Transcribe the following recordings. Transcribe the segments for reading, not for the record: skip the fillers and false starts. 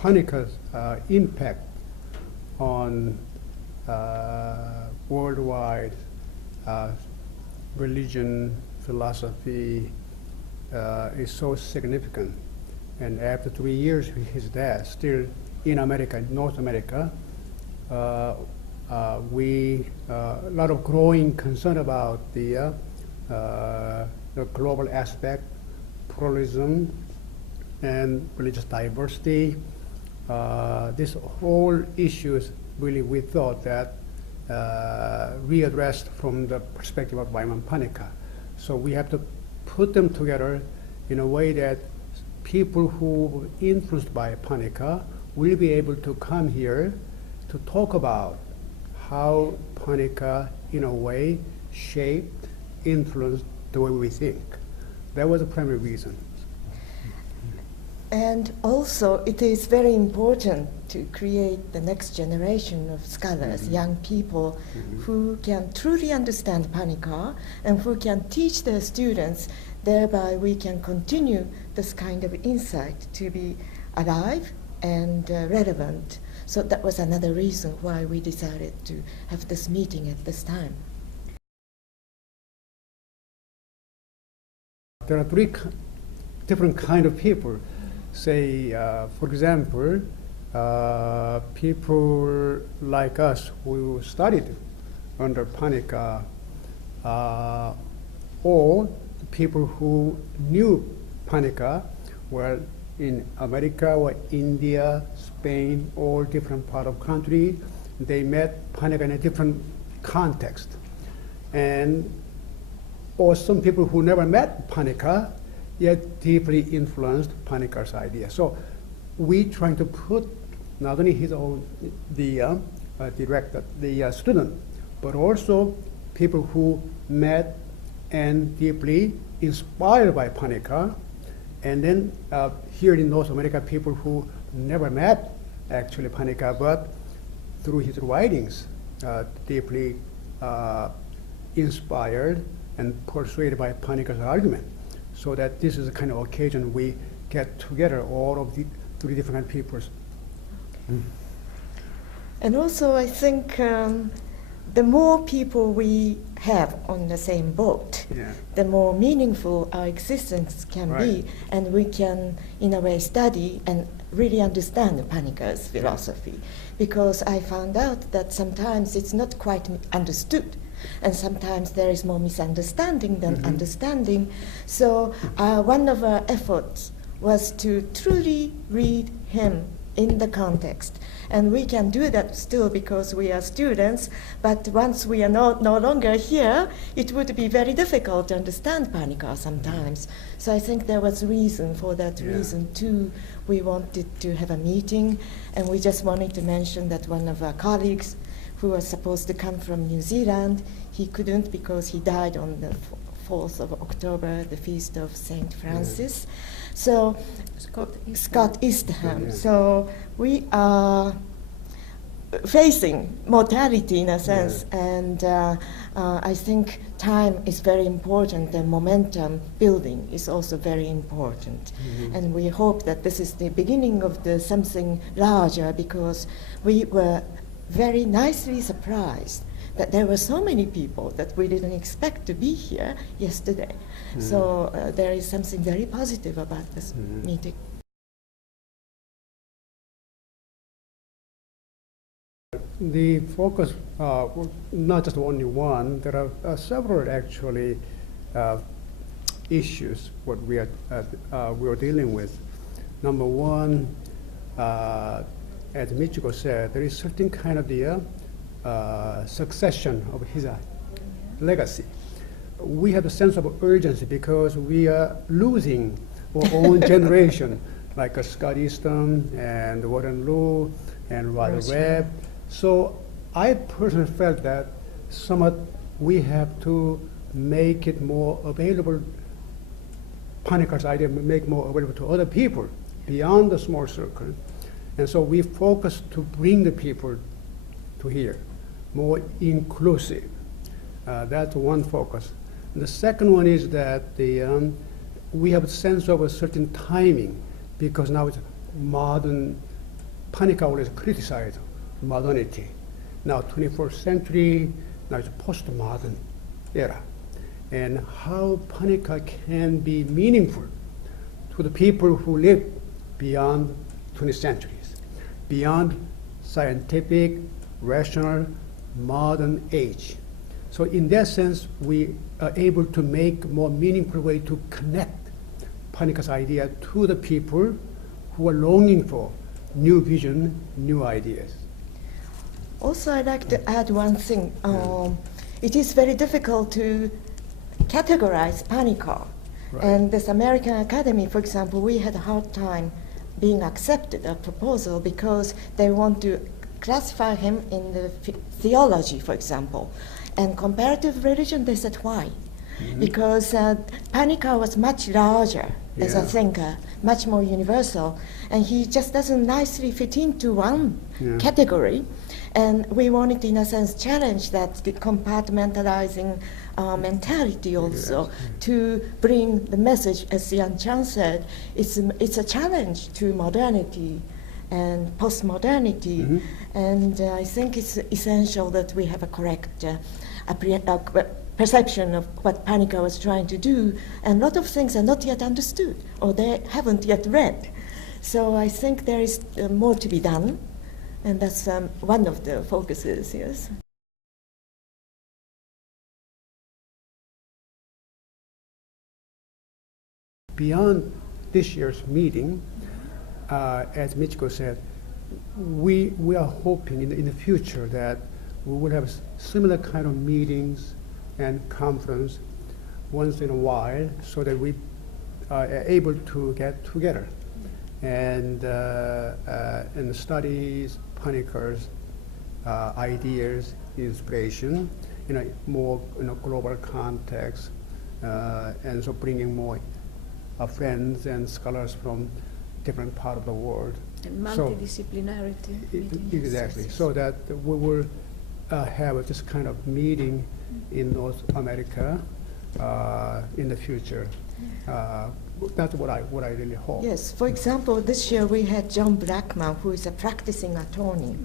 Panikkar's impact on worldwide religion, philosophy is so significant. And after 3 years of his death, still in America, North America, we a lot of growing concern about the global aspect, pluralism, and religious diversity. This whole issues really we thought that readdressed from the perspective of Raimon Panikkar. So we have to put them together in a way that people who were influenced by Panikkar will be able to come here to talk about how Panikkar, in a way, shaped, influenced the way we think. That was the primary reason. And also, it is very important to create the next generation of scholars, young people, who can truly understand Panikkar and who can teach their students. Thereby, we can continue this kind of insight to be alive and relevant. So that was another reason why we decided to have this meeting at this time. There are three different kind of people. Say, for example, people like us who studied under Panikkar, or people who knew Panikkar were in America or India, Spain, all different part of country. They met Panikkar in a different context. And or some people who never met Panikkar, yet deeply influenced Panikkar's idea. So we trying to put not only his own, the director, the student, but also people who met and deeply inspired by Panikkar. And then here in North America, people who never met actually Panikkar, but through his writings, deeply inspired and persuaded by Panikkar's argument. So that this is the kind of occasion we get together all of the three different peoples. And also, I think the more people we have on the same boat, the more meaningful our existence can be, and we can, in a way, study and really understand Panikkar's philosophy. Because I found out that sometimes it's not quite understood, and sometimes there is more misunderstanding than understanding. So one of our efforts was to truly read him in the context. And we can do that still because we are students, but once we are no longer here, it would be very difficult to understand Panikkar sometimes. So I think there was reason for that reason too. We wanted to have a meeting, and we just wanted to mention that one of our colleagues who was supposed to come from New Zealand, he couldn't because he died on the 4th of October, the feast of St. Francis. So Scott Eastham. So we are facing mortality in a sense, and I think time is very important, and momentum building is also very important. And we hope that this is the beginning of something larger, because we were very nicely surprised that there were so many people that we didn't expect to be here yesterday. So there is something very positive about this meeting. The focus, not just only one, there are several actually issues what we are dealing with. Number one, as Michiko said, there is certain kind of the succession of his legacy. We have a sense of urgency because we are losing our own generation, like Scott Eastham and Warren Lu and Rod Webb. So I personally felt that somewhat we have to make it more available, Panikkar's idea, make more available to other people beyond the small circle. And so we focus to bring the people to here, more inclusive. That's one focus. And the second one is that we have a sense of a certain timing, because now it's modern Panikkar always criticized modernity. Now 21st century, now it's postmodern era. And how Panikkar can be meaningful to the people who live beyond 20th centuries, beyond scientific, rational, modern age. So in that sense, we are able to make more meaningful way to connect Panikkar's idea to the people who are longing for new vision, new ideas. Also, I'd like to add one thing. It is very difficult to categorize Panikkar. Right. And this American Academy, for example, we had a hard time being accepted a proposal because they want to classify him in the theology, for example. And comparative religion, they said why? Because Panikkar was much larger as a thinker, much more universal, and he just doesn't nicely fit into one category. And we wanted, in a sense, challenge that the compartmentalizing mentality also to bring the message, as Yan Chan said, it's a challenge to modernity and post-modernity. And I think it's essential that we have a correct perception of what Panikkar was trying to do, and a lot of things are not yet understood, or they haven't yet read. So I think there is more to be done, and that's one of the focuses, yes. Beyond this year's meeting, as Michiko said, we are hoping in the future that we will have similar kind of meetings and conference once in a while, so that we are able to get together and studies Panikkar's ideas, inspiration, in a more global context, and so bringing more friends and scholars from different part of the world. And multidisciplinarity. Exactly, so that we will have this kind of meeting in North America in the future. That's what I really hope. Yes, for example, this year we had John Blackman, who is a practicing attorney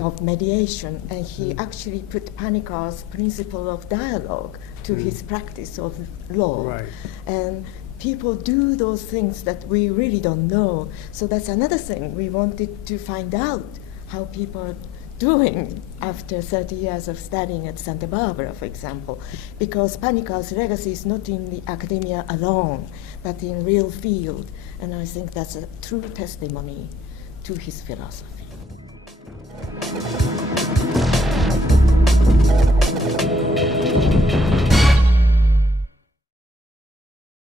of mediation, and he actually put Panikkar's principle of dialogue to his practice of law. Right. And people do those things that we really don't know. So that's another thing. We wanted to find out how people are doing after 30 years of studying at Santa Barbara, for example, because Panikkar's legacy is not in the academia alone, but in real field. And I think that's a true testimony to his philosophy.